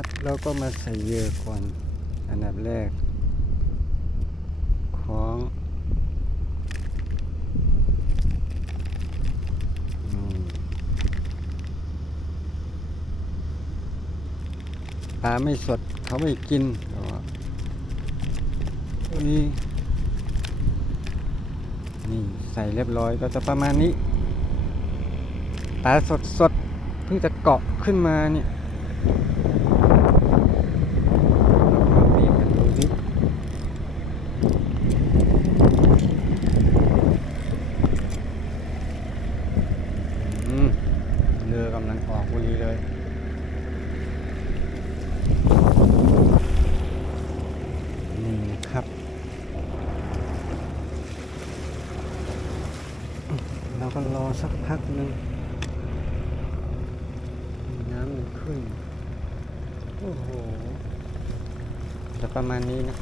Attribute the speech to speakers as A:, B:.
A: ครับ เราก็มาใส่เยื่อก่อน อันดับแรกคล้องปลาไม่สดเขาไม่กินนี่นี่ใส่เรียบร้อยก็จะประมาณนี้ปลาสดสดเพิ่งจะเกาะขึ้นมาเนี่ยเรามาบีบกันดูสิอืมเรือ กำลังออกบุรีเลยนี่ครับ เราก็รอสักพักหนึ่งน้ำมันขึ้น โอ้โหจะประมาณนี้นะครับ